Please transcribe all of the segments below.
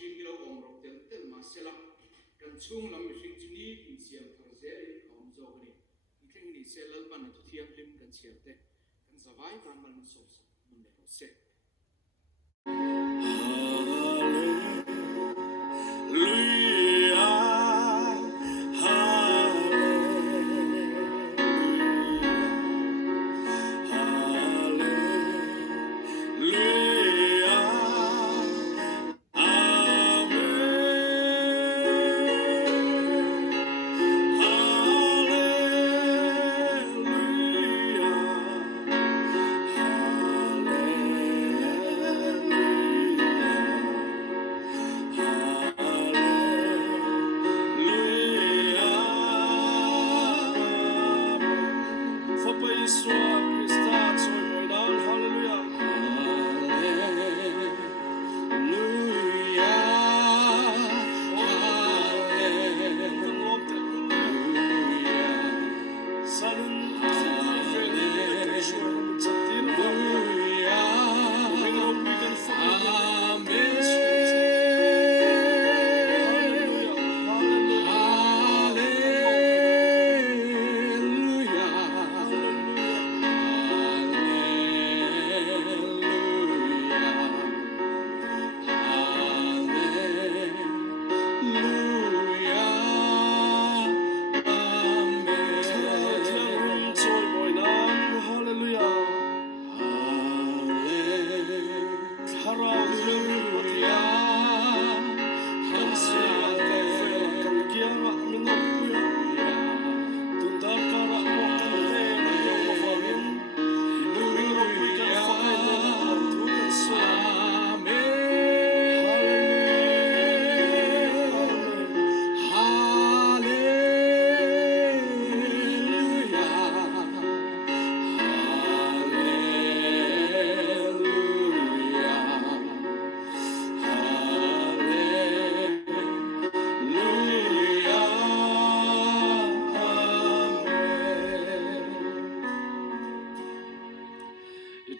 mihring ilo om rok tel tel ma sela kan chung lam mihring chuni in siam thar ze om zo ni itleng ni selal ban tu thiam lim kan chiate kan zawai kan mal so so mun le se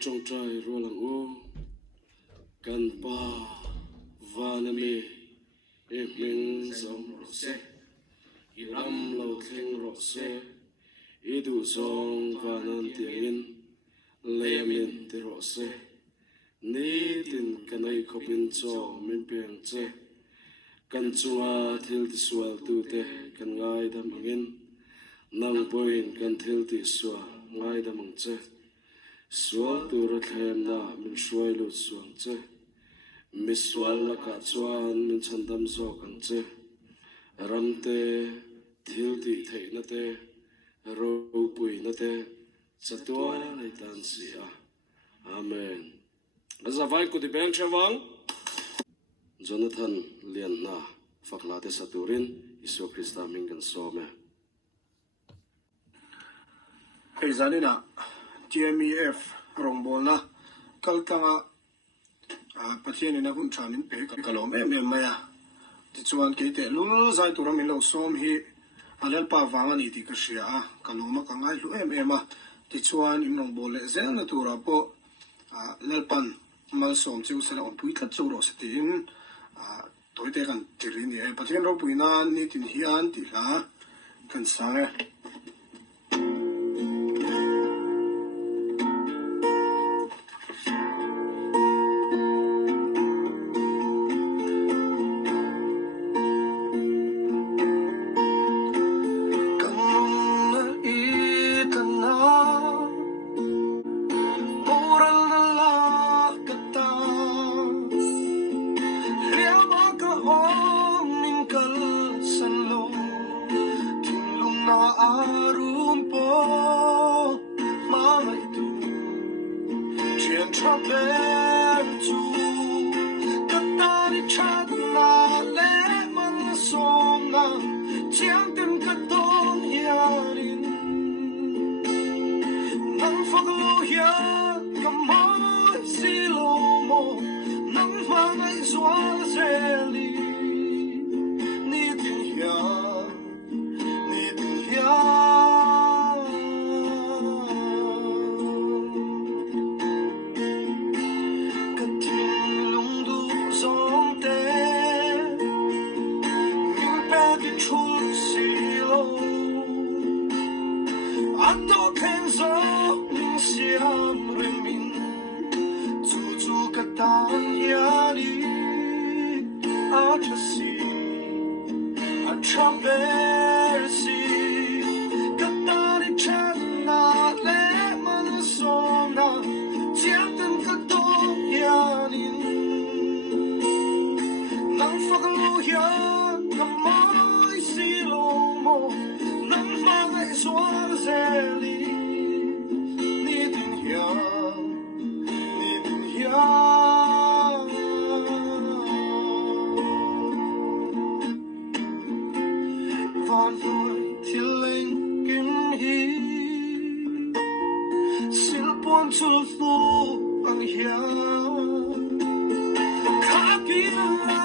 tawngtai rualang kan pa vanami eming zom rose iram lo thleng rose duhzâwng vanan tiangin lâwmin te rose ni tin kanai khopin cho min peng che kan chunga thil ti sual tu te kan ngai dam angin nang poin kan thil ti suah ngai dam ang che sual tu ra thlem na min hruai lut suang che mi sual la ka chuan min chandam zo kan che ramte thil ti theina te rawpui na te chatua nei tan sia amen azavai ku di beng chawang Jonathan lian na faklate saturin isu Krista mingan some Ezalina TMEF rongbolna kaltanga Pathian ina hun chanin pe kalom maya ti chuan ke te lul zai turam in lo som hi alal pa wanga ni ti ka sia kaloma ka ngai lu ti chuan im rongbol le zel na tura po lalpan mal som chu sala on pui tla chu ro se tin toite kan tiri ni Pathian ro puina ni tin hian ti la kan sange chul silo ando khen zo siam remin chu chu ka tan ya ni a chasi a travel si ka ta ni chan na le man som na chiang tan ka to ya ni nang phak lu ya kam mai si lo mo nang ma ngai suar zeli ni tin ya van vui til engkim hi sil pon chul thu ang hia kha ki la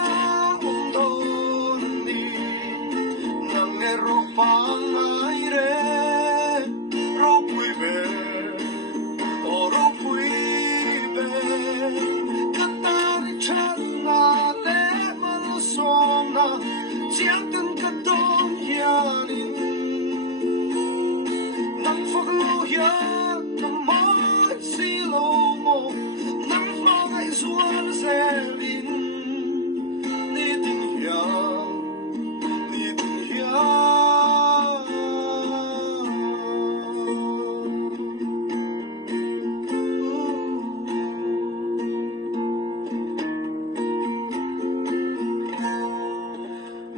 don ni nang e ro pa ngai re ro pui be ro pui be katari chan na le man som na chiang tan ka don hianin nang phak lo ya kam mai si lo mo nang ma ngai zuan zelin ni tin hia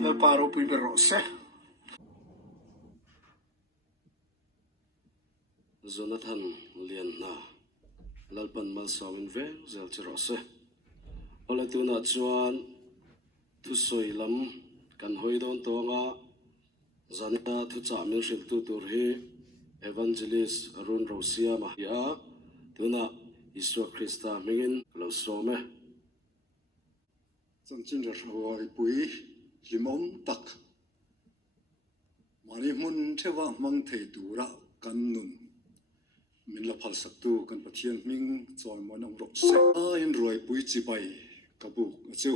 la paro pui berose Jonathan lian na lalpan mal sawin ve zel chirose ola tuna chuan thu soi lam kan hoi don tonga zanita thu cha min hril tu tur hi Evan.Runrosiama ya tuna Isuaah Krista mingin lo some chanchin ruaipui limom tak mani mun thewa mang thei tura kan nun min la phal sak tu kan Pathian ming choi mon ang rok se a in ruaipui chi bai kabu chu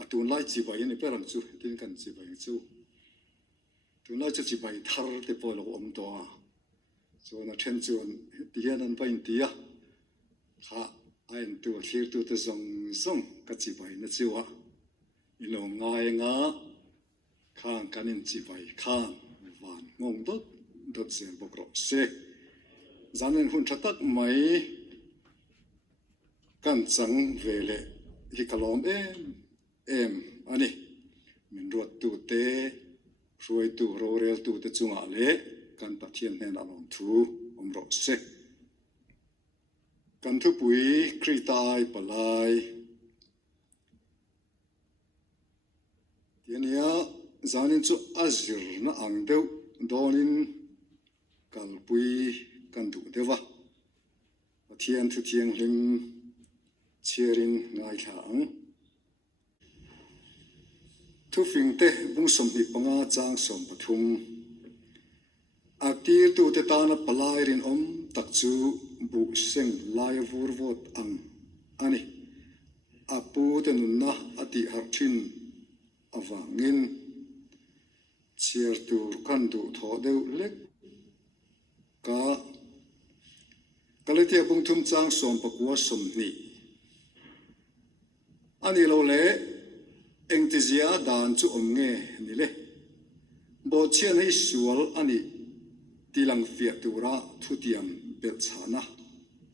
atun lai chi bai ni peran chu tin kan chi bai chu tun lai chi bai thar te polo om to a chu na then chuan tian an pain tia kha ain tu thir tu te zong ka chi bai na chu a ilo ngai nga khang kanin chi bai khang van ngong dot sen bok ro se zanen hun thatak mai kan chang vele hi kalom em ani min ruat tu te ruai tu rel tu te chunga le kan Pathian nen lâwmthu om ro se kan thu pui kritai palai tiania zanin chu azir na ang deuh donin kalpui kan du dewa Pathian thu thiang hling cherin ngai thang Thufingte bung som bi panga chang som pathum atir tu te tana palai rin om tak chu bu seng lai vur vot ang ani apu te nun na ati har thin awangin chiar tur kan du tho deuh lek ka Galatia bung thum chang som pakua som ni ani lo le engtizia dan chu om nge ni le bo chian hi sual ani tilang fia tura thutiam bel chana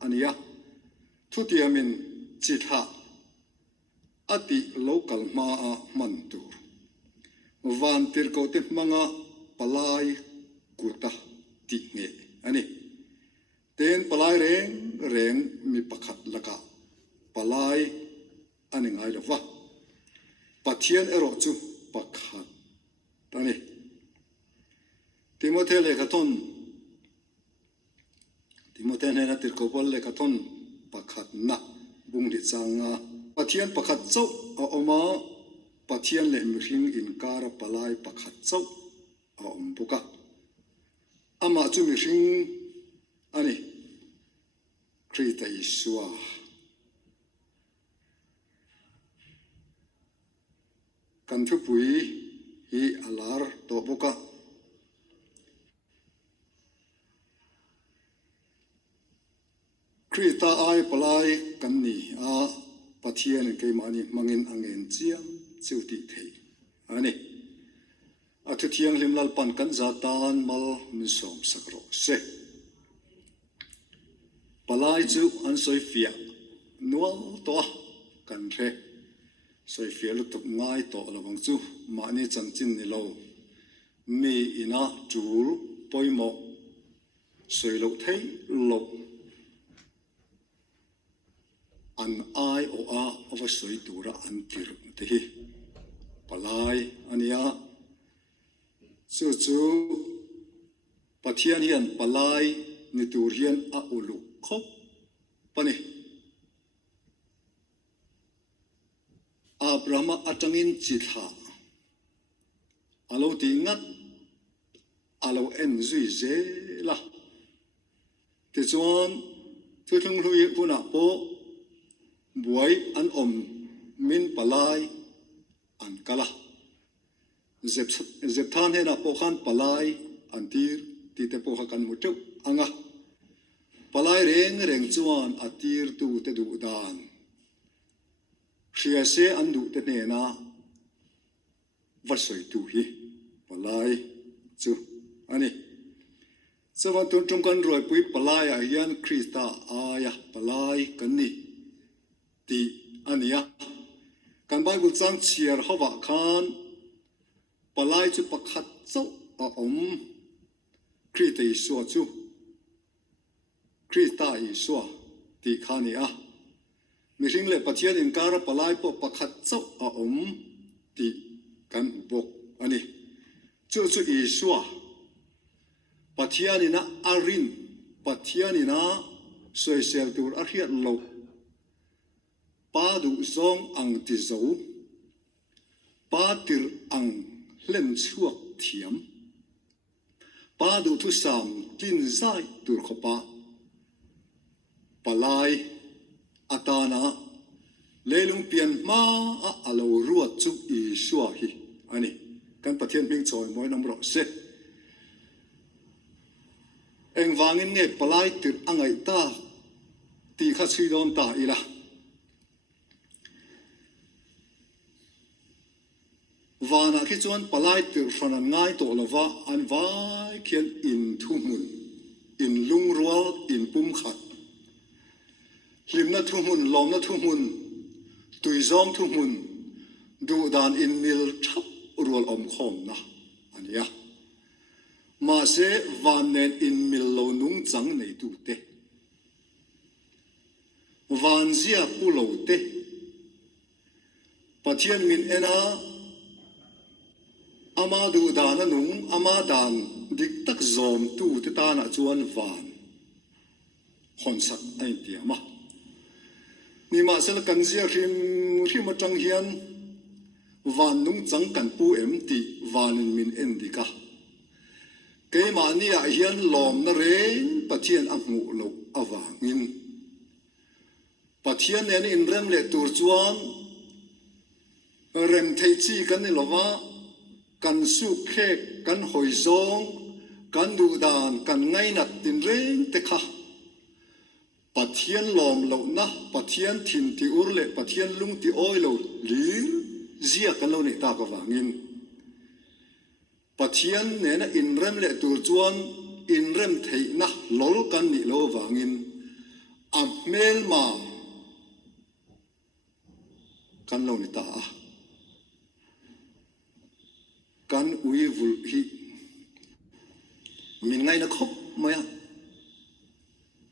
ania thutiamin chitha ati local ma a mantur van tir ko te manga palai kuta ti nge ani ten palai reng mi pakhat laka palai ani ngai lawa Pathian ero chu pakhat tani Timothea le katon Timothea ne na tir ko bol le katon pakhat na bung ri changa Pathian pakhat chau a oma Pathian le mihring in kara palai pakhat chau a om buka ama chu mihring ani Krista Isuaah kan thu pui hi alar to boka Krista ai palai kan ni a Pathian engkimah mangin angen chiam chu ti thei ani a thu thiang lim lal pan kan zatan mal min som sakro se palai chu an soi fia nual to kan re soi fia lu tup ngai to lawang chu ma ni chanchin ni lo mi ina chul poimo soi lo thei lo an ai o a ova soi tura an tir te hi palai ania chu Pathian hian palai ni tur hian a ulu khop pani Abrahama atangin chitha alo ti ngat alo en zui zela te chuan thu thung lui puna po buai an min palai an kala zep than hena po khan palai an tir ti te po kan mu teu anga palai reng chuan atir tu te du dan ria se an du te ne na vasoi tu hi palai chu ani sawan tun tum kan roi pui palai a hian Krista aya palai kan ni ti ania kan Bible chang chiar hawa khan palai chu pakhat chau a Krista Isuaah chu Krista Isuaah ti khani a mi hring le Pathian in kara palai po pakhat chau a ti kan bok ani chu Isuaah Pathian ina arin Pathian ina soisel tur a hiat lo pa duhzâwng ang ti zo pa tir ang hlem chuak thiam pa du thu sam tin zai tur khopa palai atana leilung pian ma a alo ruat chu Isuaah hi ani kan Pathian ming choi moi nam ro se eng wangin nge palai tir angai ta ti kha chui don ta ila vana khi chuan palai tir hranan ngai to lova an vai khian in thumun in lungrual in pum khat hlimna thumun lawmna thumun duhzâwng thumun du dan in mil thap rual khom na ania ma se van nen in mil lo nung chang nei tu te van zia pu lo te Pathian min ena ama du dana nung ama dan dik tak zom tu te ta na chuan van hon sak ai ti ama ni ma sel kan zia hrim atang hian van nung chang kan pu em ti van min en dika ke ma ni a hian lawm na re Pathian a ngu lo awangin Pathian nen in rem le tur chuan rem thei chi kan ni lova kan su khek kan hoi zong kan du dan kan ngai nat tin reng te kha Pathian lawm lo na Pathian thin ti ur le Pathian lung ti oi lo li zia kan lo ne ta ka wangin Pathian ne na in rem le tur chuan in rem thei na lol kan ni lo wangin a mel ma kan lo ni ta kan ui vul hi min ngai na khop maya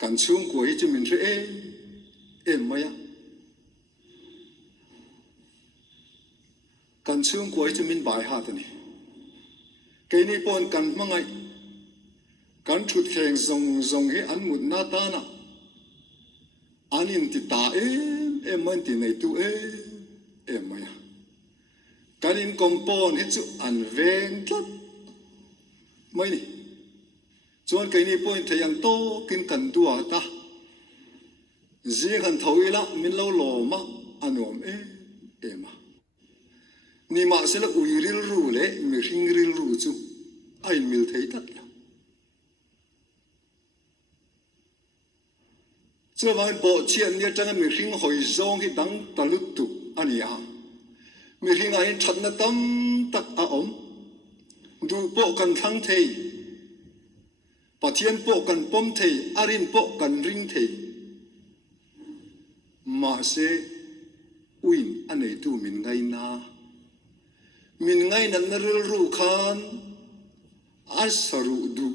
kan chung ko hi chu min re em maya kan chung ko hi chu min bai ha ta ni ke ni pon kan mangai kan thut kheng zong hi an mut na ta na anin ti ta em man ti nei tu em maya kanin kompon hi chu an veng tlat mai ni chuan kai ni point thayang to kin kan dua ta zing han thoi la min lo lo ma anom ema ni ma se la ui hril ru le mi ring hril ru chu ai mil thei tat la cho vai bo chian nia chang mi ring hoi zong hi dang talut tu ani a mi ring ai that na tam tak a om du po kan thang thei Pathian po kan pom thei arin po kan ring thei ma se uin anei tu min ngai na min ngai nan na ril ru khan asaru du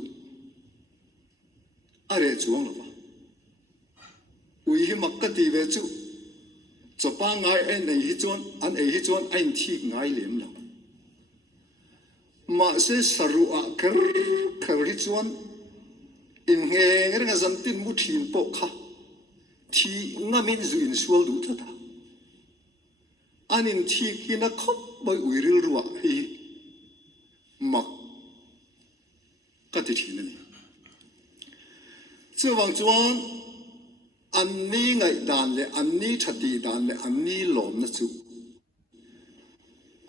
are chuang lo ui hi makati ve chu chopa ngai en ei hi chuan an ei hi chuan ain thi ngai lem lo ma se saru a ker hi chuan in nge nga zan tin mu thin po kha thi ngamin zu in sual du thata anin thi ki na khop boi ui ril ruwa hi mak ka ti thin ni chuwang chuan an ni ngai dan le an ni thati dan le an ni lom na chu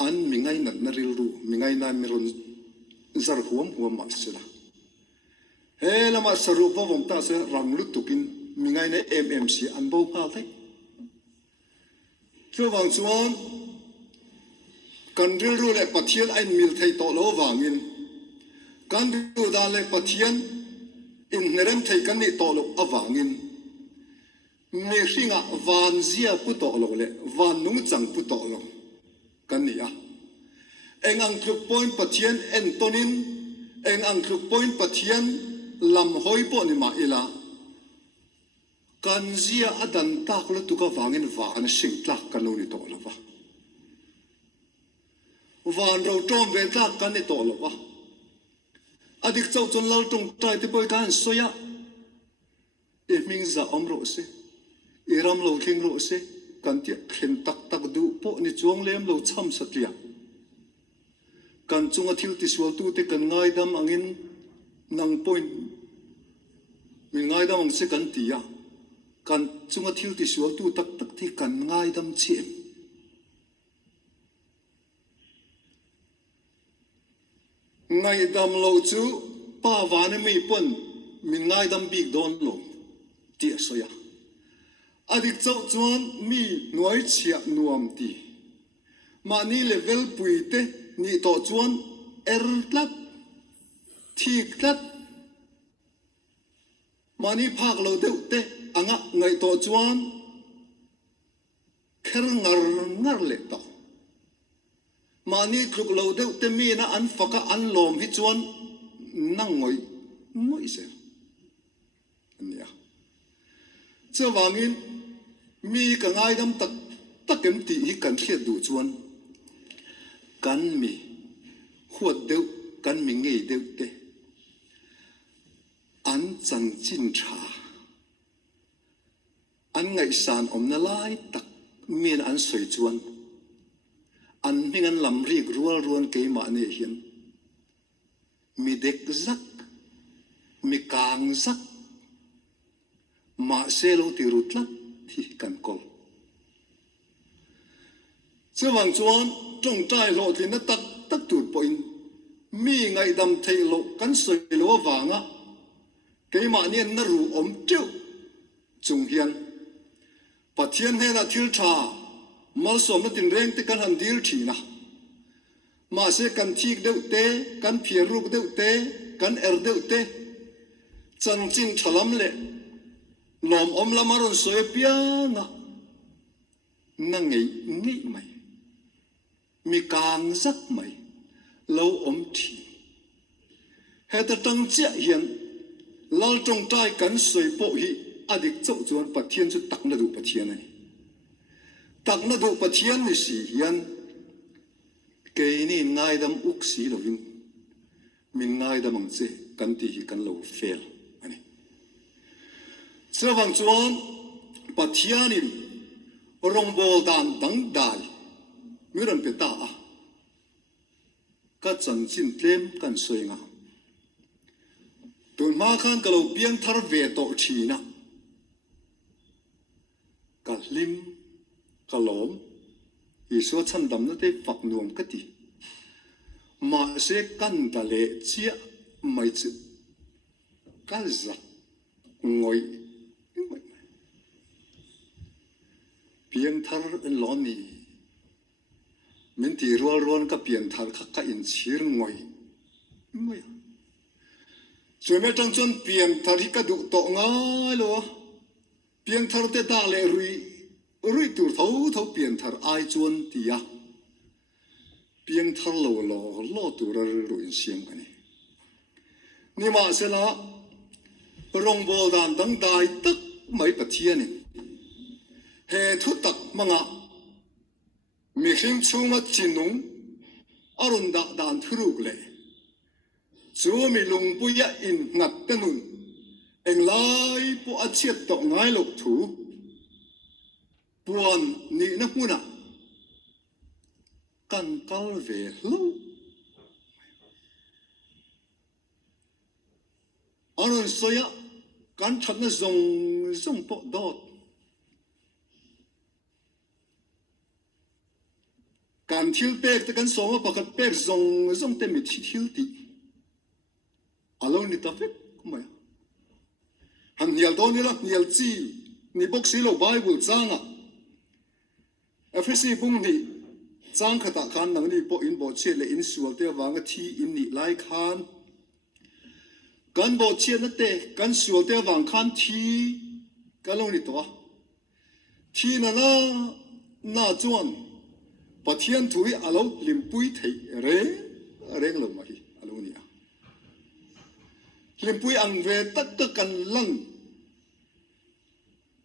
an mi ngai nat na ril ru mi ngai na mi ron zar huam ma sila he lama saru pa vom ta se rang lu tukin mi ngai na mmc an bo pa thai chuwang chuan kan ril ru le Pathian ain mil thei to lo wangin kan du da le Pathian in nerem thei kan ni to lo awangin mi hringa van zia pu to lo le van nung chang pu to lo kan ni a eng ang kluk point Pathian en tonin eng ang kluk point Pathian lam hoi po ni ma ila kan zia adan tak lo tu ka wangin van sing tlak kan lo ni to lo wa van ro tom ve tlak kan ni to lo wa adik chau chon lau tung trai te poi kan soya e ming za om ro se e ram lo thing ro se kan ti khen tak tak du po ni chuang lem lo cham satria kan chunga thil ti sual tu te kan ngai dam angin nang point mi ngai dam ang se kan ti ya kan chunga thil ti sual tu tak tak thi kan ngai dam chem ngai dam lo chu pa van mi pon min ngai dam big don lo ti soya adik chau chuan mi nuai chia nuam ti mani level pui te ni to chuan tlat thik tlat mani phak lo deuh te anga ngai to chuan kher ngar le to mani kluk lo deuh te mi na an faka an lom hi chuan nang ngoi se ania chawangin mi ka ngai dam tak takem ti hi kan thiat du chuan kan mi huat deuh kan mi ngei deuh te an chanchin tha an ngai san om na lai tak min an soi chuan an hing an lam rik rual ruan ke ma ne hian mi dek zak mi kang zak ma se lo ti rutlat thi kan kol chuwang chuan tawngtai lo thin na tak tak tut po in mi ngai dam thei lo kan soi lo wanga ke ma ne na ru om teu chung hian Pathian he na thil tha mal som na tin reng te kan han dil thina ma se kan thik deuh te kan phiar ruk deuh te kan deuh te chanchin thalam le lom om lamaron soi pianga na ngei mai mi kang zak mai lo om thi he ta tang chia hian lal tawngtai kan soi po hi adik chau chuan Pathian chu tak na du Pathian ani tak na du Pathian ni si hian ke ni ngai dam uk si lovin min ngai dam ang che kan ti hi kan lo fel ani chawang chuan Pathianin rongbol dan dang dai miran pe ta a ka chanchin tlem kan soi nga tun ma khan ka lo piang thar ve to thina ka lim ka lom số chân đầm nó tới phật nuông cái gì mà sẽ căn ta lệ chia mấy chữ cái giặc ngồi biển thar lo ni mình thì ruan cái biển thar khắc cái in chir ngồi rồi mấy trong chân biển thar hi cái đủ to ngay lo biển thar te ta lệ rui tur thấu biển thar ai chuan thì à biển thar lo tur rồi xiêm cái này nhưng mà sẽ là rong bồ đàn đăng đại tất mấy Pathian này hệ thu tắc mà ngã mi hình chung ngắt chín nung arun đàn thuru lệ chúa mi lung bùi in ngắt tên nun anh lại bộ ắt chết tọ ngay lâwmthu buồn nị nó muốn à căn cal về lâu arun soya căn thật nó dùng bộ đọt căn thiếu bèc thì căn sống mà căn bèc dùng tên mình thiếu tí alo ni ta phết không phải hắn nhiều đó ni là nhiều chi ni bốc xí lô Bible trang à FSC bung ni trang khát khan nang ni bộ in bộ chết lệ in sual te vàng thi in ni lai khan căn bộ chết nó te căn sual te vàng khan thi cái lâu ni to thi na chuan Pathian thui alo limpui thei reng lo mai alo ni a limpui ang ve tak kan lang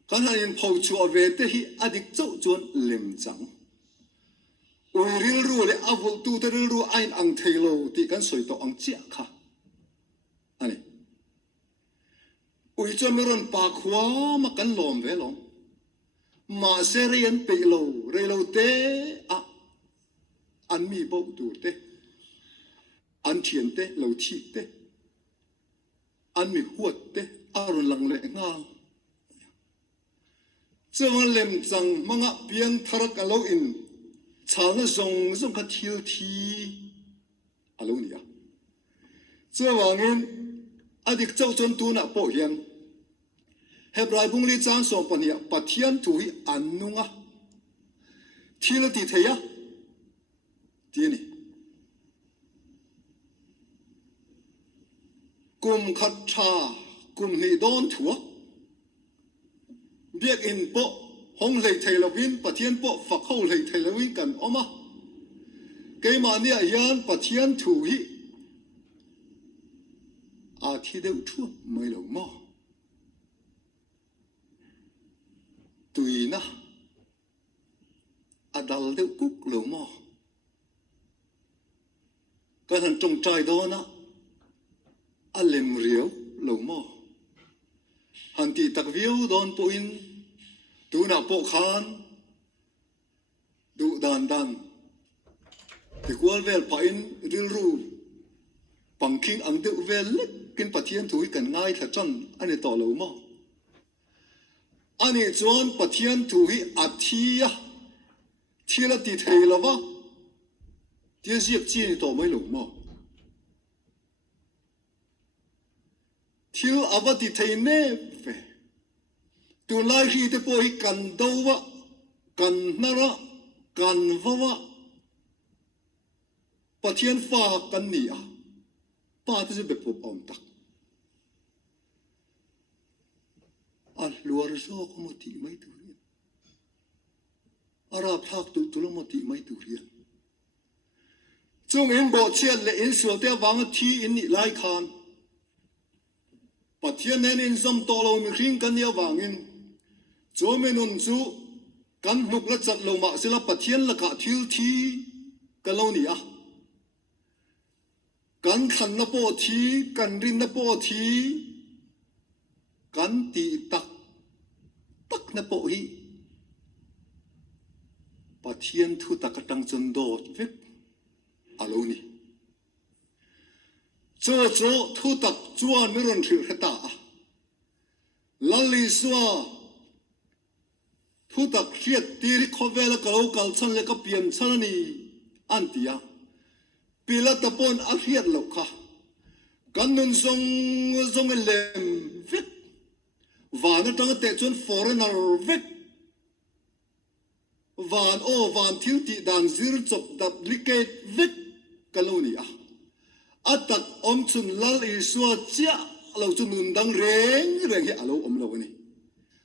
kan hanin phau chu ve te hi adik chau chuan lem chang hril ru le avul tu te hril ru ain ang thei lo ti kan soi to ang chia kha ani ui chuan meron pa khwa ma kan lom ve lom ma serian pe lo te a an mi bộ đủ thế an thiền thế lâu thi thế an mi huột thế arun lăng lệ ngang cho mà làm rằng mà ngã biển thar cả lâu in chàng nó dùng cái thiêu thi alo nia cho vangin adik châu chôn tu na bộ hiền Hebrai bung li chang som pania Pathian thui an nunga thiêu ti thei à tieni kum khat tha kum ni don thuah biak in po hong lei thei lovin Pathian po phak ho lei thei lovin kan oma keima nia yan Pathian thu hi a thi deuh thu mai lo mo tui na adal deuh kuk lo mo cái thằng trồng trai đó na alem riêu lâu mò hắn ti tắc viêu đón po in tu na po khan du đàn thì qual vel pa in ril ru bằng kinh ang tự vel lek kin Pathian thui kan ngai thla chan ani to lâu mò ani chuan Pathian thui athia thila ti thei lova tia diệp chi ni to mai lo mo thiếu avati thei ne ve tu lai hi te po hi kan do wa kan nara kan wa Pathian fa kan ni a pa te be pop om tak al luar so ko mo ti mai tu rian ara phak tu lo mo ti mai tu rian chung in bộ chiết lệ in sửa theo vắng thi in nị lai khan Pathian nên in dâm to lâu mình khinh căn yêu vàng in chỗ mình nôn chú căn mục là chặt lâu mà sẽ là Pathian là cả thiếu thi cái lâu nị à căn khăn là bộ thi căn rin là bộ thi căn tị tắc là bộ hi Pathian thu tắc cái tăng chân đột vết alo ni cho thu tập chuan meron thil heta lali suwa ทุตักเครียดตีริคเวลกะโลกัลชันเลกเปลี่ยนชันนี่อันตียปีละตะปนอัเครียดหลอกค่ะกันนุนทรงเลมวิกวานตั้งแต่จน foreigner วิกวานทิวติดานซิรจบดับลิเกตวิกกันโลนี่อัตักอมชุนลาลิสวาเจ้าเราจุนุนดังเร่งเฮียเราอมเรานี่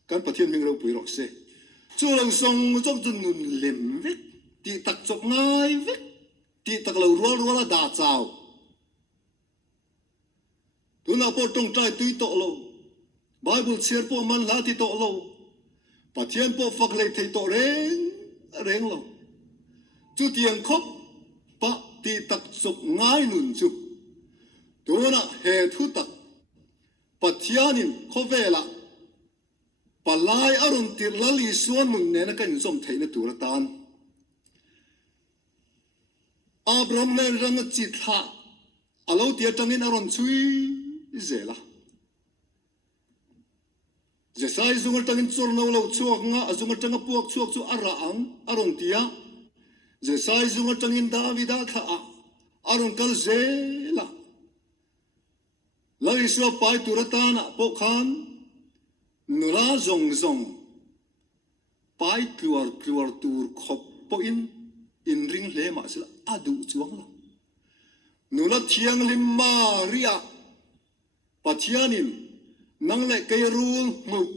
กันปะเทียนมิงเราปุยรอกเซจู่เราทรงจบจุนุนเล็มวิกตีตักจบง่ายวิกตีตักเรารัวละด่าเจ้าดูน่าพอตรงใจตุยโตโลไบเบิลเชียร์พวกมันลาที่โตโลปะเทียนพวกฟักเลยที่โตเร่งโลจู่เตียงคบปะตีตักจบง่ายนุนจู่ดูน่าเหตุตักปัทยานินเขาเวลาปลายอารมณ์ติดลลิสวนมุนเนี่ยนักการสมเทนตัวตานอาบรมเนี่ยรังจิตหะอาเราเตียจังอินอารมณ์ช่วยเจล่ะเจสายจุงจังอินจวนเราช่วงอ่ะจุงจังพวกช่วงจู่อารังอารมณ์เตียเจสายจุงจังอินดาวิดาข้าอารมณ์กัลเจล่ะลาอิสวาไปตุรตานะพวกขันนุลาจงไปกลัวตูร์ขบปอินริงเลมาสิละอาดูจวงละนุลาเทียงลิมมาเรียปัทยานิมนังเล็กเกยรูมุก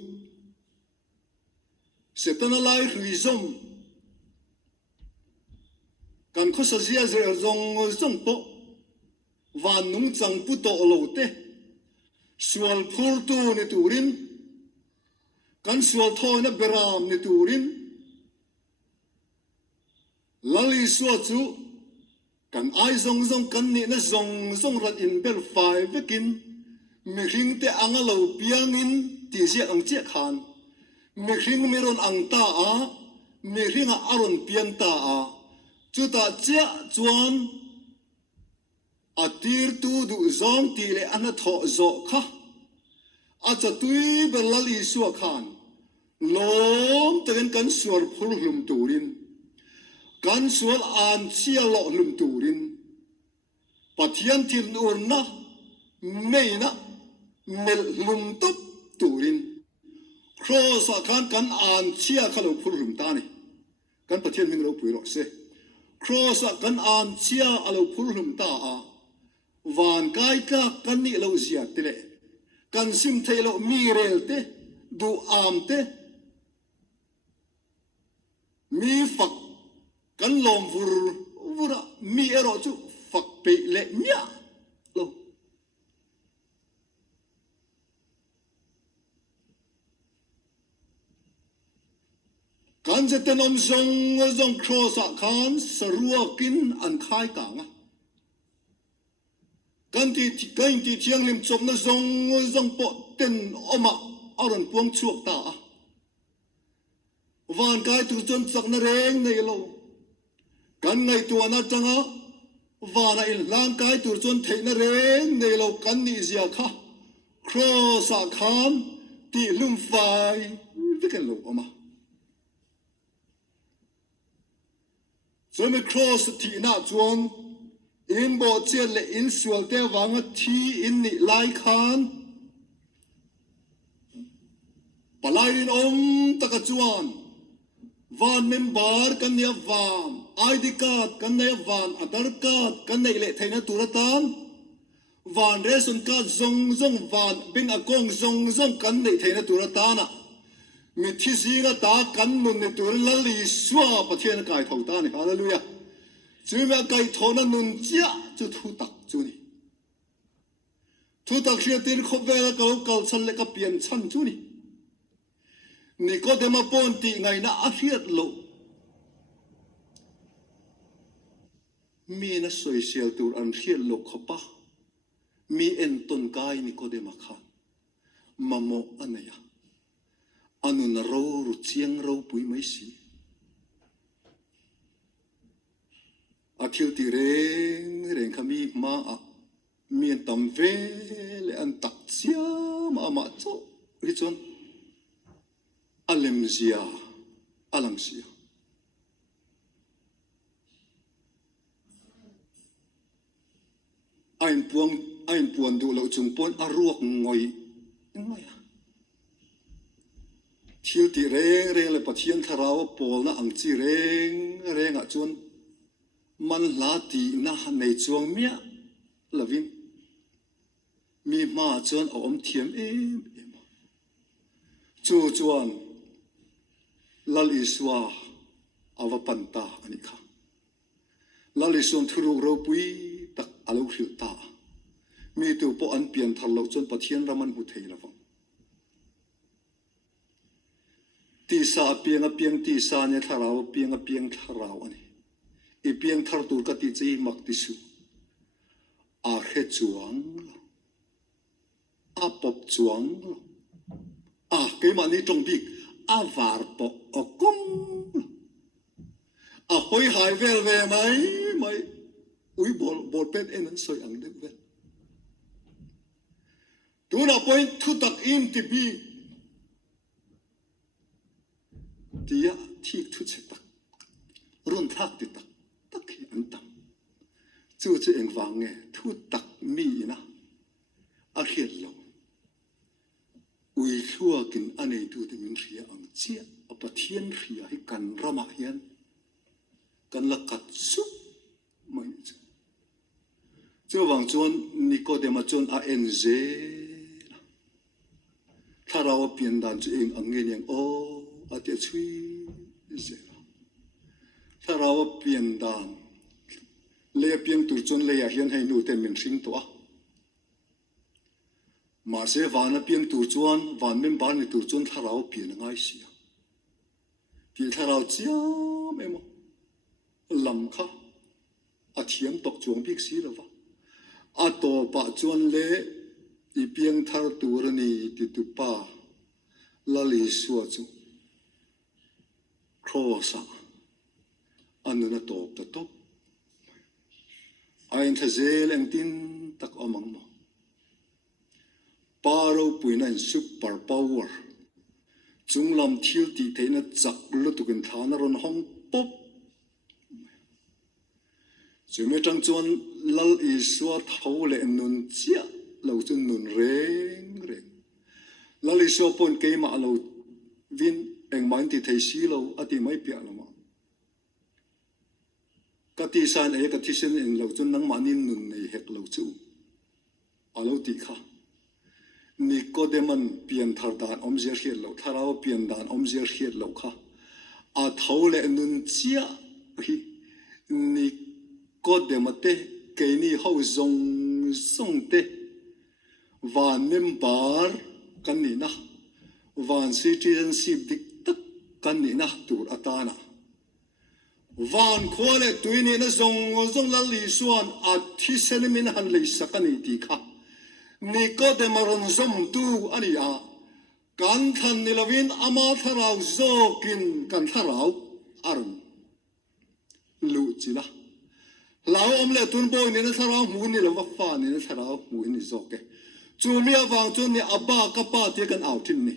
เสตนาลายหุยซมกันข้อสัจจะเจจงปวานนุ่งจังปุตโตโลเตสวลพูร์ตูในตูรินกันสวลทอยนับเบรามในตูรินลลิสวจูกันไอซงกันนี่นะซงรัดอินเบลไฟเวกินมีหิงเตอังเลวเปียงินตีเสียอังเจขานมีหิงมีรอนอังตามีหิงอารอนเปียงตาจุดตาเจ้าจวนอาทิตย์ตูดูจอมตีเลอันนั้นทอโจค่ะอาจจะตุยเบลลิสวขานล้มแต่กันสวลพูลลุมตูรินกันสวลอันเชียลลุมตูรินปัทยันทิลอุนนะไม่นะเมลลุมตุบตูรินครอสกันอันเชียขลุพูลลุมตานี่กันปัทยันมิงเราปุยรอกเซครอสกันอันเชียอลุพูลลุมตาวานกายกากันนี่เราเสียติเลกันซิมเทเรามีเรลเตดูอามเตมีฝักกันลมวุระมีเอรอจูฝักเปเลเนียโลกันจะเต้นจงครอสกันสรัวกินอันคายกางกันที่เที่ยงลิมจบนะจงปอเต้นออกมาเอารันพวงชวกตาวานกายตุจนสักนเรงในโลกันในตัวนัดจังอ่ะวานอินร่างกายตุจนเทนเรงในโลกันนี่เสียค่ะครอสะขามที่ลุ่มไฟวิกันโลออกมาจนไม่ครอสที่น่าจวนอินโบเจเลอินสวลเตวังที่อินนี่ไลคานปลายอินตะกจวนวานเมมบาร์กันเนียวานไอดีการ์ดกันเนียวานอาดาร์การ์ดกันเนียเลไทยนตุรตานวานเรสุนการ์ดจงวานบิงอากงจงกันเนียไทยนตุรตานะมิทิซีกตากันมุนเนตุรลลิสวาปะเทียนกายทองตานี่ฮาเลลูยาจู่แม่ไก่ทอนันนุนเจ้าจู่ทุตักจู่นี่ทุตักเสียตีนขบเวลากลชันเล็กเปลี่ยนชันจู่นี่นี่ก็เดมาปนตีไงนะอาเฮียดโลมีนะสวยเสียตัวอันเฮียดโลขบปะมีเอ็นต้นกายนี่ก็เดมาขันมาโมอันเนียอันนุนเรารุเชียงเราปุยไม่สิอาทิตย์ที่เร่งขมีมาเมียนตำเวลอันตักเสียมาโจ้ริจวนอัลเลมเซีย alang sia ein puan du lo chung pon aruak ngoi ngoi thil ti reng le Pathian tharau pol na ang chi reng a chuan man la ti na nei chuang mia lovin mi ma chuan om thiam em chu chuan Lal Isuaah awa panta ani kha Lal Isuaah thuru ro pui tak alo hril ta mi tu po an pian thar lo chuan Pathian raman hu thei lawang ti sa piang ti sa ne tharau piang tharau ani i piang thar tur ka ti chei mak ti su a khe chuang a pop chuang a ke ma ni tong bik a var po o kum a hoi hai vel ve mai ui bol pet en an soi ang de vel tu na point thu tak im ti bi tia thi thu che tak run thak ti tak hi an tam chu eng wang nge thu tak mi na a hiat lo ui thua kin anei tu te min ria ang chia a Pathian ria hi kan rama hian kan la kat su mai chu wang chuan Nicodema chuan a enze tharau pian dan chu eng ang nge nyang o a te chui ze tharau pian dan le piang tur chuan le a hian hei nu te min hring to a mà sẽ van ở biên tủ chuan van bên ban thì tủ chuan tharau pian ngai sia thì tharau chia em lam kha a thiam tok chuang bik si lo wa a to pa chuan le i piang thar tur ni ti tu pa Lal Isuaah chu crossa an na top ta top ai tha zel ang tin tak omang mo paro puinan super power chung lam thil ti theina chak lu tukin thana ron hong pop chume tang chuan Lal Isuaah thau le nun chia lo chun nun reng Lal Isuaah pon keima lo vin engman ti thei si lo ati mai pia lo ma ka ti san e ka ti sen en lo chun nangmahni nun nei hek lo chu alo ti kha Nicodeman pian thar dan om zer hiat lo tharau pian dan om zer hiat lo kha a thau le nun chia hi Nicodemate ke ni ho zong te van member kan ni na van citizenship dik tak kan ni na tur atana van khole tuini na zong Lal Isuaah a thi selemin han le sakani ti kha Nicodema ron zom tu ani a kan than ni lovin ama tharau zokin kan tharau arun lu chila Lâwm le tun boy ni na tharau mu ni lo wa fa ni na tharau mu ni zoke chu mi awang chu ni aba ka pa ti kan out tin ni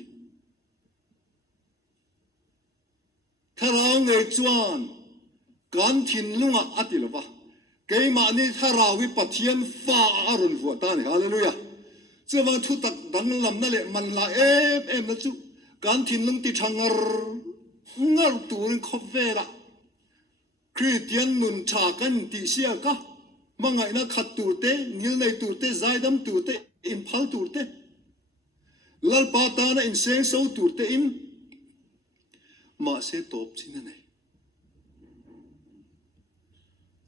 tharau ngei chuan kan thin lunga atilwa keima ni tharau wi Pathian fa arun fu ta ni hallelujah chu wang thu tak dang lam na le man la em na chu kan thin lung ti ngar tur khop ve la Christian nun tha kan ti sia ka mangai na khat tur te nil nei tur te zaidam tur te in phal tur te lal pa ta na in seng so tur te in ma se top chin nei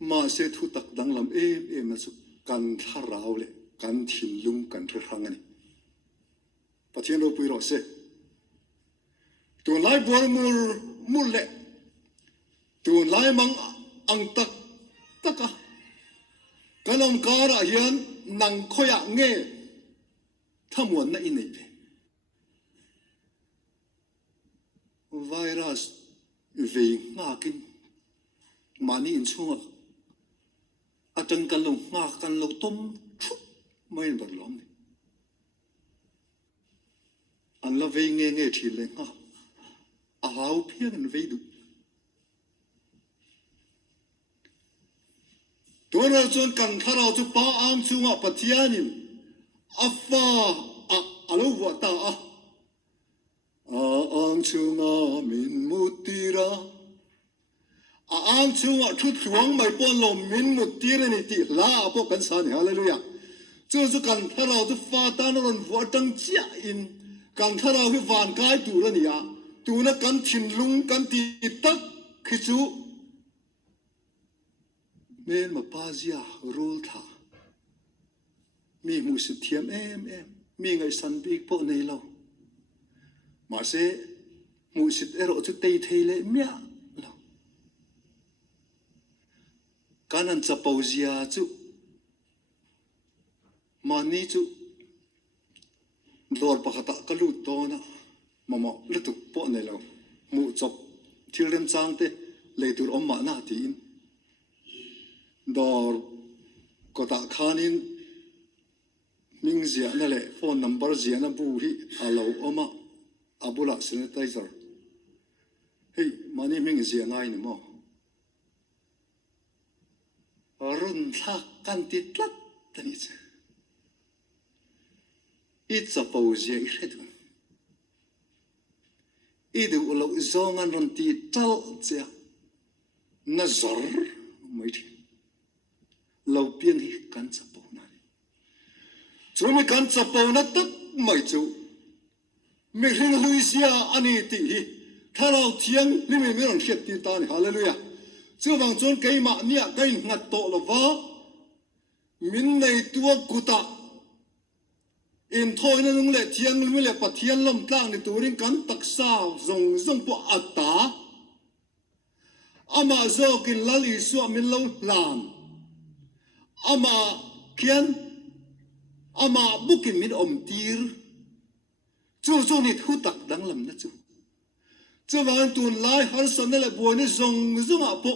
ma se thu tak dang lam em na chu kan tharau le kan thin lung kan rang ani Pathian ro pui ro se tu lai bor mur le tu lai mang ang taka kanom kara hian nang khoya nge thamuan na inei ve virus ve nga kin mani in chunga atang kan lo nga kan lo tom mai bar lom ni an la ve nge thi le nga áo phiền vây đủ tôi nói chuyện cần thà nào cho ba ang chung à Pathian afa alo vợ ta ang chung à min mutira ang chung à chút chuang mai pon lo min mutira ni ti la po kan san hallelujah cho cần thà nào cho pha ta nó còn vợ trăng chia in cần thà nào cái vàn cái tủ đó nè tủ nó cần thìn lung cần tì tắc khi chú men mà pa zia rul tha mi mu sit thiam em mi ngai san bi po nei lo mà sẽ mu sit ero chu tei thei le mia lo kanan cha pau zia chu mà ni chu dor pakhata kalu to na mama lutuk po nei lo mu chop thilrem chang te leitur omma na ti in dor kota khanin ming zia na le phone number zia na bu hi alo oma abula sanitizer hey mani ming zia ngai ni mo run tha kan ti tlat tani che it's a pose i redu idu lo zongan run ti tal che na zor mai thi lâu biên hi cắn chập bầu này, chú mi cắn chập bầu nó tất mày chú, mi riêng Louisia anh ấy tỉ hi, thà nào thiêng li mi làm thiệt tin ta này hallelujah, chú vàng chôn cây mạ nia cây ngặt tổ là vá, min này tua kuta, in thôi nó lung lệ thiêng mi lệ Pathian lâm tang ni tu ring cắn tắc sao zong po ata, ama zo kin Krista Isuaah min lâu làm ama kian ama bukin min tir chu ni thu tak dang lam na chu van tun lai har san na le bo ni zong a po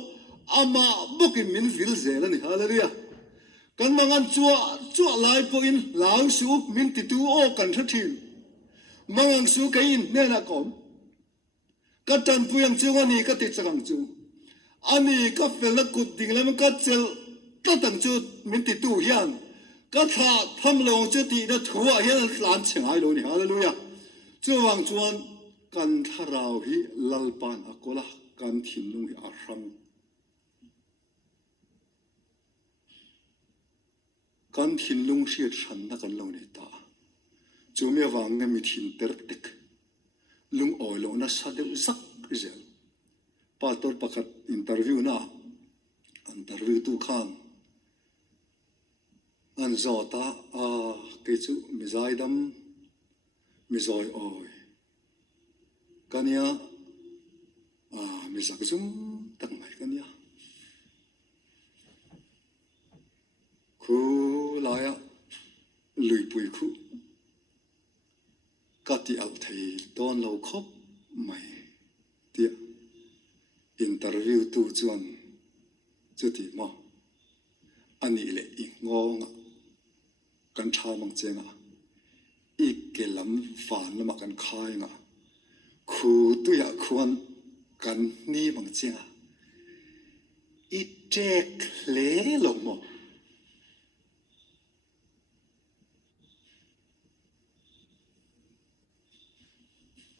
ama bukin min vil zel ani hallelujah kan mangan chu lai po in lang su min ti tu o kan tha thim mangang su kai in ne na kom ka tan puyang chu ani ka ti chang chu ani ka fel na kut ding lam ka chel tất tầng chút mình ti tu hiền các thà thâm lòng chút ti nó thuah hiền lan chừng ai luôn hallelujah chú vàng chuan kan thà rau hi lalpan akola kan thin lung hi arang kan thin lung siat san na kan lo ni ta chú me vàng nghe mi thin ter tek lung oi lo na sa deu zak zel pastor pakat interview tu khan an zo ta ke chu mi zai dam mi zoi oi kania mi zak zum tak mai kania khu laya lui pui khu kati al thei don lo khop mai tia interview tu chuan chu ti mo ani le i ngonga kan tha mang chenga i kelam fan lama kan khai nga khu tu ya khuan kan ni mang chenga i tek le lo mo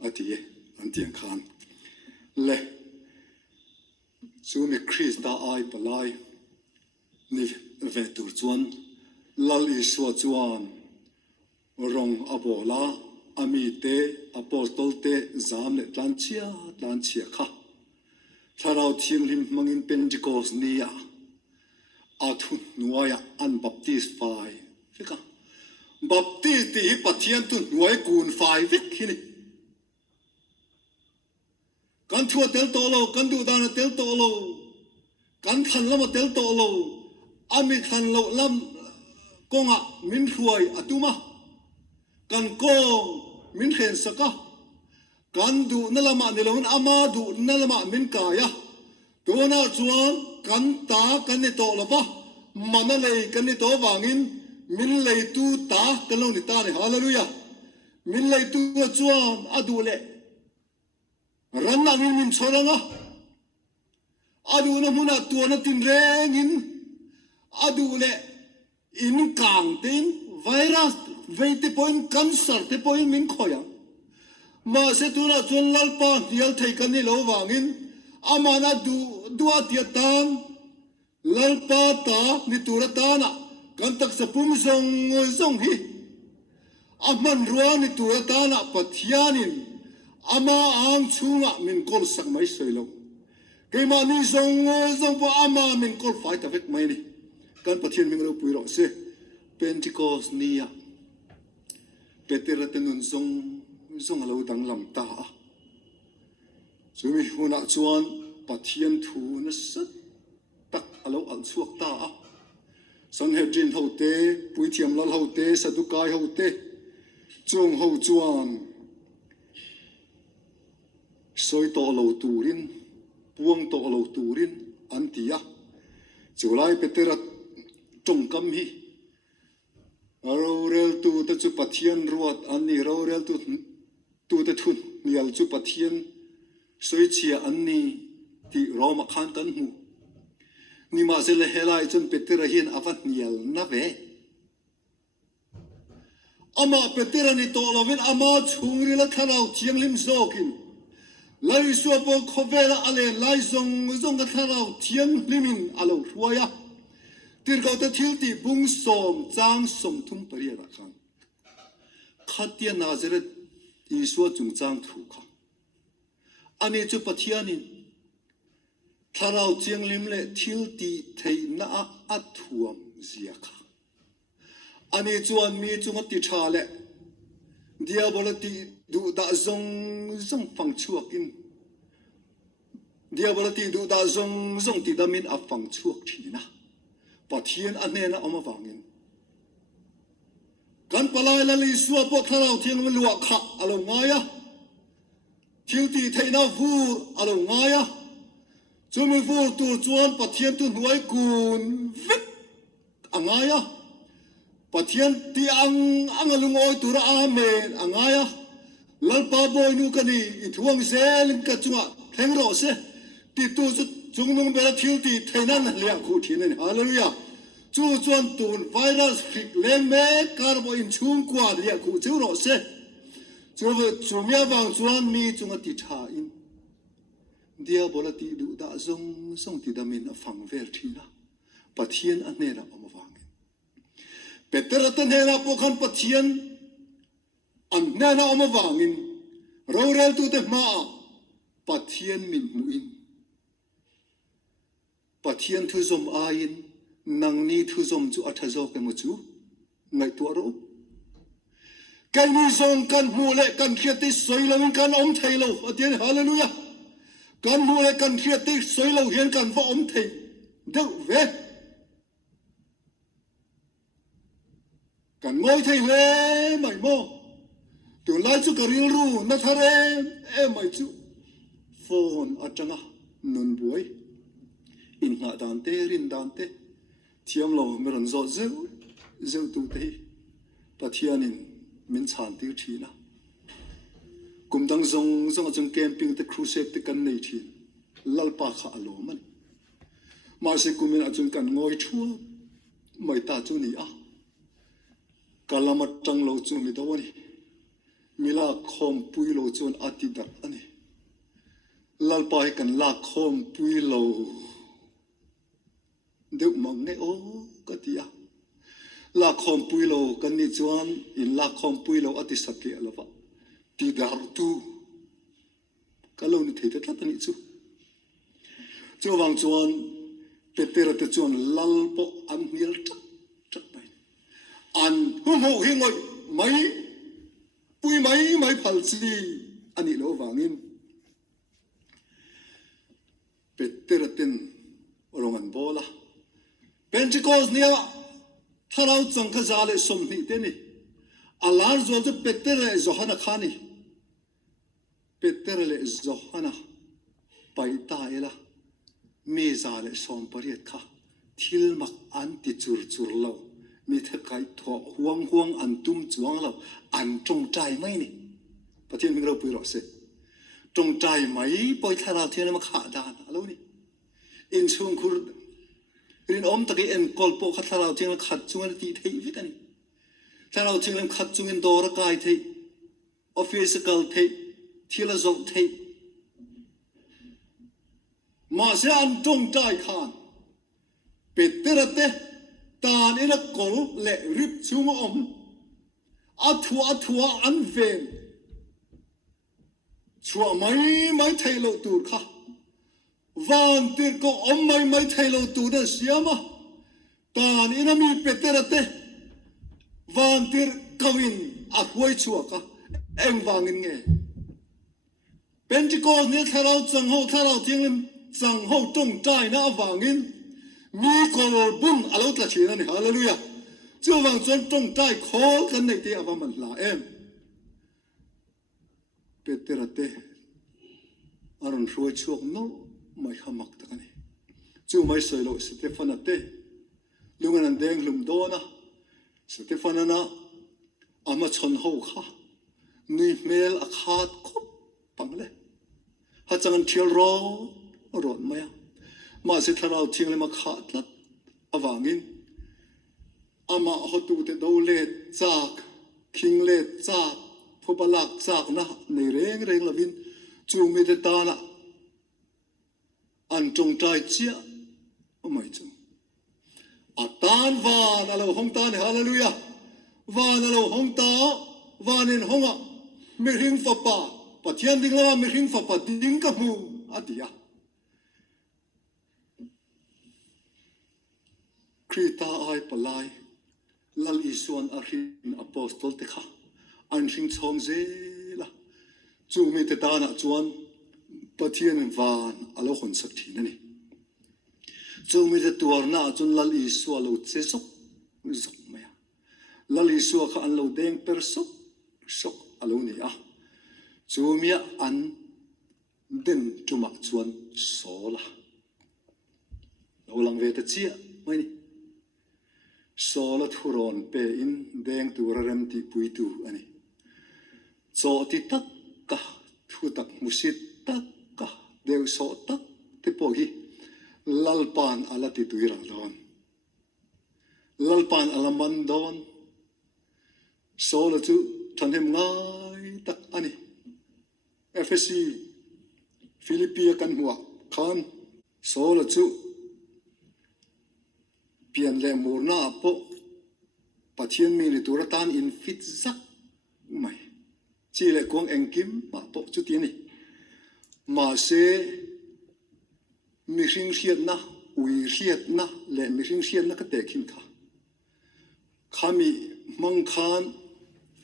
ati an khan le chu mi Krista palai ni ve tur chuan Isuaah chuan rong abola ami te apostol te zam le tlan chia kha tharau thiam lim mangin Pentecost nia athu nuaya an baptist fai fika baptist ti Pathian tu nuai kun fai vek hini kan thua tel to lo kan du dan tel to lo kan than lam tel to lo ami than lo lam konga min huai atuma kan kong min khen saka kan du nalama nilon ama du nalama min kaya tuna chuan kan ta kan ni to lova mana lei kan ni to wangin min lei tu ta kan lo ni ta ni hallelujah min lei tu chuan adu le ran na min choranga adu na muna tu na tin rengin adu le in kang tin virus veite point cancer te point min khoya ma se tu na chun lalpa hial thei kan ni lo wangin amana du atia tan lalpa ta ni tura ta na kan tak sa pum zong hi aman ruwa ni tura ta na pathianin ama ang chunga min kol sak mai soilo ke ma ni zong po ama min kol fai ta vek mai ni kan pathian min ro pui ro se Pentecost nia petera tenun zong alo dang lam ta chumi huna chuan pathian thu na sat tak alo al chuak ta Sanhedrin hote pui thiam lal hote sadukai hote chung ho chuan soi to lo turin puang to lo turin antia chulai petera trong kam hi rel tu ta chu pathian ruat ani rel tu ta thun nial chu pathian soi chia ani ti roma khan kan mu ni ma se le helai chun petera hian avat nial na ve ama petera ni to lovin ama chungri la thanau chiang lim zokin lai suwa po khovela ale lai zong ka thanau chiang limin alo ruaya tir kau ta thil ti bung som chang som thum pariya ra khan khatia Nazareth Isuaah chung chang thu kha ani chu pathianin tharau chiang lim le thil ti thei na a thuam zia kha ani chuan mi chunga ti tha le diabolati du da zong phang chuakin diabolati du da zong ti damin a phang chuak thina Pathian anena oma wangin kan palai la li suwa po tharau thiang lua kha alo ngaya thil ti theina vur alo ngaya chumi vur tur chuan pathian tu hnuai kun vek angaya pathian ti ang alungoi tura amen angaya lalpa boy nu kani I thuang zel ka chunga thengro se ti tu chung nung bela thil ti thainan liang khu thinen hallelujah chu chuan tun virus fik leng me karbo in chung kwa liang khu chu ro se chu mia wang chuan mi chunga ti tha in dia bola ti du da zong ti damin a phang vel thina pathian anela oma wang petera tan hena po khan pathian anna oma wangin rorel tu te ma pathian min muin Pathian thu zom ain nangni thu zom chu athazo ke mu chu ngai tu ro kai ni zong kan mu le kan khiati soilawin kan om thailo atien hallelujah kan mu le kan khiati soilo hian kan va om thei deu ve kan ngoi thei le mai mo tu lai chu karil ru na thare e mai chu phone atanga nun buai in nga dante rin dante thiam lo meron zo zeu tu te pathianin min chan tir thina kumdang zong chung camping te crusade te kan nei thin lalpa kha alo man ma se kumin achun kan ngoi thua mai ta chu ni a kalama tang lo chu mi dawani mila khom pui lo chun ati dak ani lalpa kan la khom pui lo deu mong ne o ka tia la khom pui lo kan ni chuan in la khom pui lo ati sakle alova ti dar tu kalau ni thei ta ni chu chu wang chuan petera te chuan lal po an hil tak pai an hu hi ngoi mai phal chi ani lo wangin petera ten orongan bola Pentecost nia tharau chang kha zale som ni te ni alar zol je petere zohana khani petere zohana pai ta ela me zale som pariat kha thil mak an ti chur lo mi the kai tho huang an tum chuang lo an tawngtai mai ni pathian ming ro pui ro se trong trai mấy bôi thà rào thiên mà khả đàn alo ni in chung kur in ta cái en call po thà rào thiên là khát chung là ti thấy biết anh thà rào thiên là khát chung in đồ ra cái thấy official thấy thì là rộng thấy mà sẽ ăn trong trai khan Peterate tan ina kol le rip chuma athua an ven chua mai thailo tur kha van tir ko mai thailo tur da siama tan ina mi Peterate van tir kawin akwai chua ka eng wangin nge Pentecost ni tharau tingin chang ho tong trai na wangin mi kol bung alo ta china ni hallelujah chu wang chon tong tai khol kan nei te awaman la em Peterate aron ruai chuak no mai hamak ta kani chu mai soilo Stefanate lungan an deng lum dona Stefanana ama chon ho kha ni mel akhat khop pangle ha changan thial ro ron maya mà sẽ thà rào thiên lên mà khát lắm, avangin, ama hotu te đâu lệ chạc, king lệ chạc, phô balak chạc na, này reng lovin, chú mi te ta na, an trong trai chia, mày chung, tan van alo hong tan hallelujah, van alo hong ta, van in hong a, mi ring fa pa, Pathian ding la mi ring fa pa ding ka mu, adia. Krista palai lal isuan arin apostol te kha an ring chong zela chu mi te ta na chuan Pathian van alo khon sak thina ni chu mi te tuar na chun lal isua lo che sok maya lal isua kha an lo deng per sok alo ni a chu mi an den tuma chuan sola lo lang ve ta chia mai ni sola thuron pe in deng tu rem ti pui tu ani so ti tak ka thu tak musit tak ka deu so tak te po hi lalpan ala ti tu irang don lalpan ala man don sola chu thanem ngai tak ani FSC Philippia kan huwa khan sola chu pian le murna po Pathian mi ni turatan in fit zak mai chi le kong engkimah po chu ti ni ma se mi hring hiat na ui hiat na le mi hring hiat na ka te khin kha khami mang khan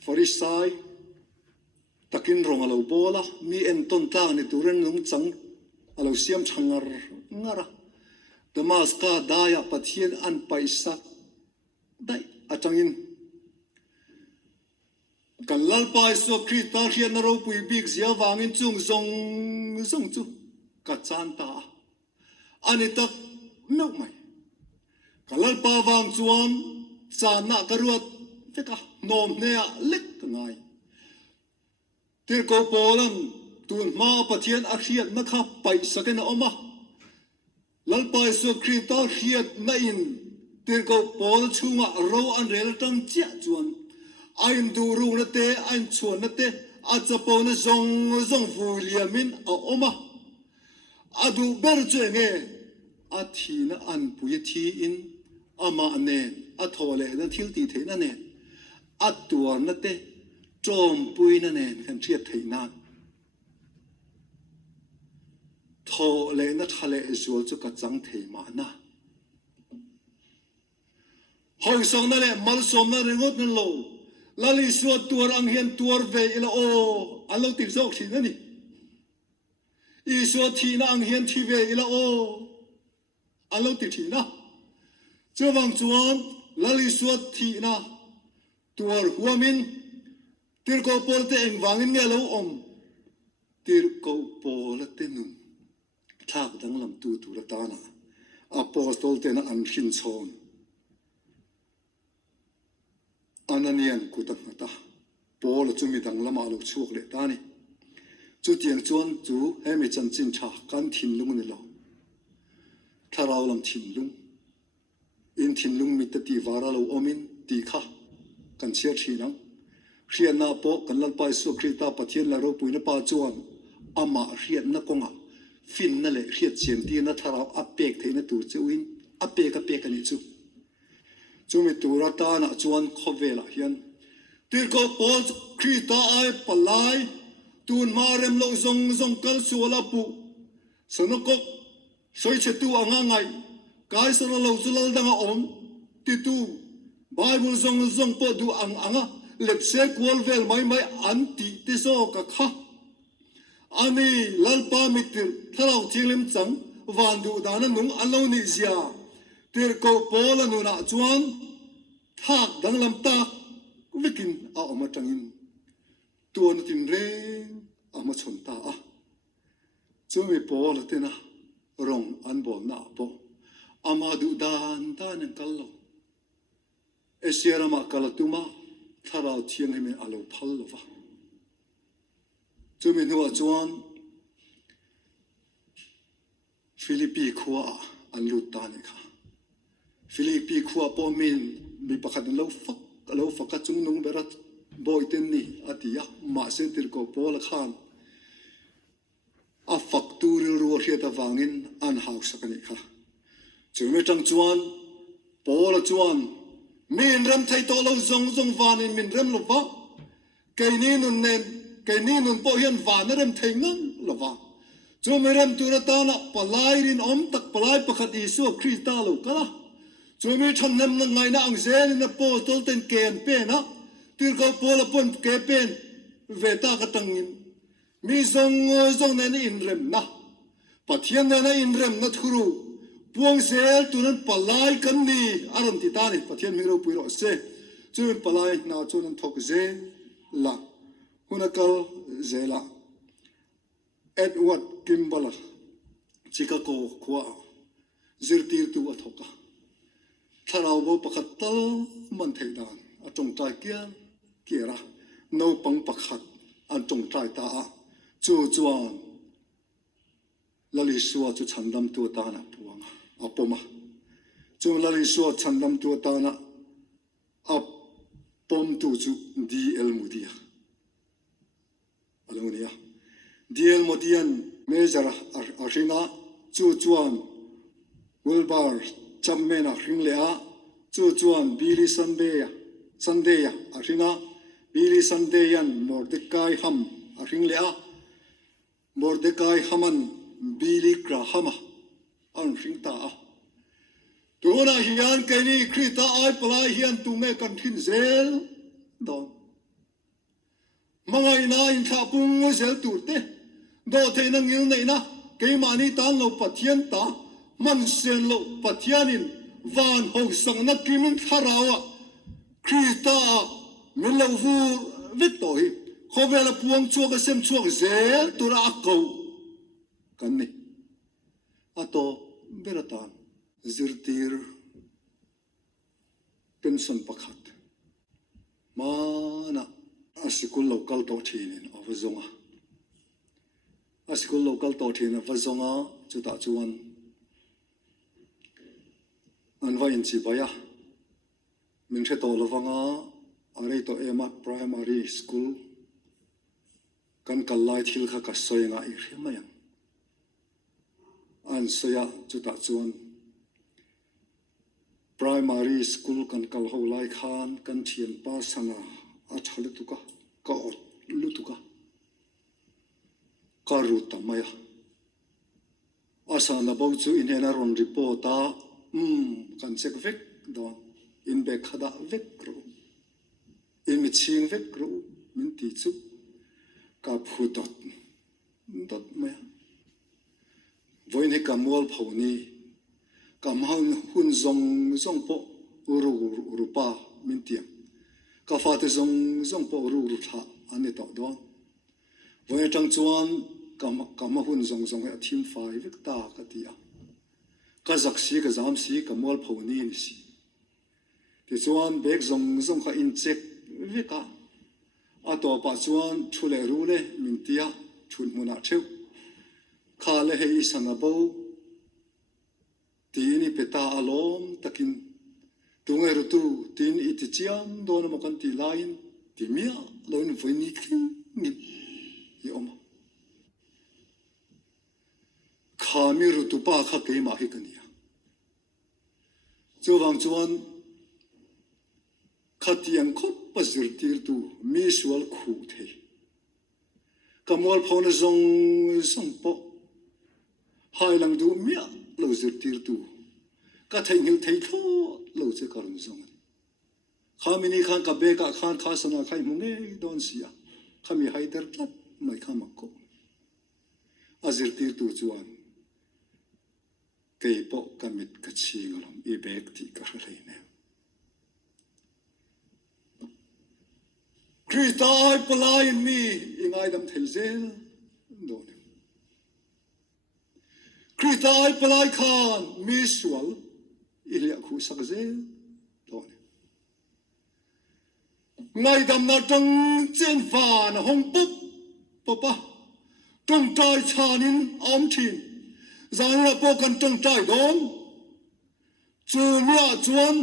farisai takin rong alo bola mi en ton tang ni turen lung chang alo siam changar ngara Damaska daya Pathian an paisa dai atangin kan lalpai so Krista hian na ro pui big zia wangin chung zong chu ka chan ta ani tak no mai kan lalpa wang chuan chan na ka ruat teka nom ne a lek ngai tir ko polan tun ma Pathian a hian na kha paisa ke na oma lalpai so Krista hiat na in tir ko pol chunga ro an rel tang chia chuan ain du ru na te an chuan na te a chapo na zong vu liamin a oma adu ber chenge a thi na an pui thi in ama ne a thole na thil ti the na ne a tuar na te trom pui na ne kan thiat thei na thô lệ nó thà lệ rồi cho cả trắng thể mà na hồi sáng na lệ mal som na ringot na lo lali suat tuar ang hian tuar ve ila o alo ti zok thi na ni i suat thi na ang hian thi ve ila o alo ti thi na cho wang chuan lali suat thi na tuar huamin tir ko pol te eng wangin nge lo om tir ko pol te nun thak dang lam tu ra ta na apostol te na an hin chon ananian ku ta ta pol chu mi dang lama lo chuak le ta ni chú tiếng chuan chú em ấy chanchin cha can thìn lung này lo tharau lam thìn lung in thìn lung mi tati vara lo omin ti kha kan chia thi nang rian na po kan lal pai su Krista Pathian la ro puina pa chuan ama rian na konga fin na le riat chen ti na tharau apek theina tur chuin apek ani chu chumi tura ta na chuan khovela hian tir ko pol Krista ai palai tun marem lo zong kal suala pu sonokok soi che tu anga ngai kai sona lo zulal danga om ti tu Bible zong po du anga lepse kwal vel mai anti ti so ka kha ani lalpa mitir tharau thilim chang van du dana nung alo ni zia tir ko pola nu na chuan thak dang lam ta wikin a oma tangin tuan tin reng ama chon ta a chumi pola tena rong an bol na po ama du dan an kallo esiarama kalatuma tharau thiang heme alo phal lova chumi nuwa chuan Philippi khuwa an lut ta ni kha Philippi khuwa po min mi pakhat lo fak chung nung berat boy ten ni atia ma se tir ko pol khan a faktur ru riata wangin an house sakani kha chumi tang chuan pol chuan min ram thai to lo zong vanin min ram lo wa kai ni nun po hian van ram thai ngang lo wa chumi ram turata na palai rin om tak palai pakhat Isu Krista lo kala chumi than nam na ngai na ang zel na apostol ten ken pe na tir ko pol pon ke pen veta ka tangin mi zong na Inrin na Pathian na Inrin na thuru puang sel tunan palai kan ni aram ti ta ni Pathian mi ro pui ro se chu palai na chuan thok ze la hunakal zela Edward Kimbala Chicago khwa zirtir tu athoka tharau bo pakhat tal man thei dan a chong trai kiara no pang pakhat an chong trai ta a chu chuan lali suwa chu chandam tu ta na puanga apoma chu lali suwa chandam tu ta na ap pom tu chu DL mudia alonia DL modian mezara arina chu chuan wilbar chammena hringlea chu chuan Billy Sunday arina Billy Sundayan Mordecai ham arhinglea Mordecai haman Billy Graham an hringta a tuna hian kaini Krista ai palai hian tu me kan thin zel don mangai na in tha pung zel turte do theina ngil nei na keimani tan lo Pathian ta man sen lo Pathianin van ho sang na kimin tharawa Krista min lo vu victory khowela puang chuak a sem chuak zel tura akko kan ni ato beratan zirtir pension pakhat mana asikul local to thinin avazonga asikul local to thin avazonga chuta chuan anwa in chi baya min the to lovanga are to ema primary school kan kalai thil kha ka soinga I hrimayang an soya chuta chuan primary school kan kal ho lai khan kan thian pa sana a thale tuka ka ot lutuka ka ruta maya asa na bo chu in hena ron reporta kan check vek don in be khada vek ro in mi ching vek ro min ti chu ka phudot dot maya voin he kamol phoni kamhan hun zong po uru pa min tiang ka fa te zong po uru tha ani to don voin tang chuan kam hun zong a thim fai vek ta ka tia ka zak si ka zam si kamol phoni ni si ti chuan bek zong kha in check veka a to pa chuan thule ru le min tia chun muna cheu kha le hei sana bo tini peta alom takin tungai rutu tin iti chiam don mo kan ti lain ti mia loin voini kin ni yom khami rutu pa kha ke ma hi kania chuwang chuan khatiang khop pasir tir tu mi sual khu the kamwal phone zong song po hai lang du mia lo zir tir tu ka thei ngil thei tho lo che karun zong khamini khan ka be ka khan kha sana khai munge don sia khami haider tat mai khamako azir tir tu chuan kei po kamit ka chi ngalom I bek ti ka hlei ne Krista ai palai mi ingai dam thel zel do ne Krista ai palai khan mi sual ilia khu sak zel do ne ngai dam na tang chen fa na hong pop papa tang tai chanin om thin zang ra po kan tang tai dom chu mia chuan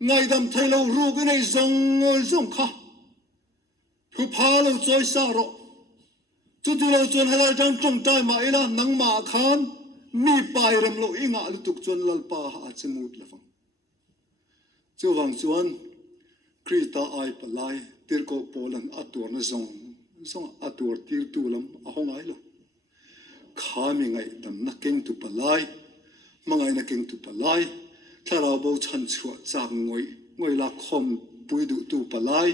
ngày đầm thay lâu ru cái này rong kha thu phá lâu trôi xa rồi chú tu lâu chuan hay là trong trai mà ấy là nangmah khan mi bài rầm lâu ý ngã lu tục chuan lal pa ha chân mút là phong chú vàng chuan Krista ai palai tir ko polan atur na zong atur tir tu lam ahong ai lo khami ngai dam na keng tu palai mangai na keng tu palai thara bo chan chua chak ngoi la khom pui du tu palai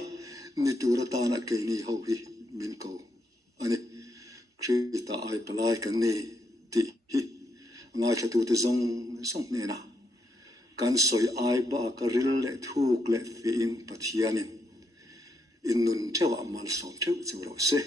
ni tu ra ta na ke ni ho hi min ko ani Krista ai palai kan ni ti hi ngai thatu te zong ne na kan soi ai ba ka hril le thuk le fi in Pathian in nun thewa mal som theu chu ro se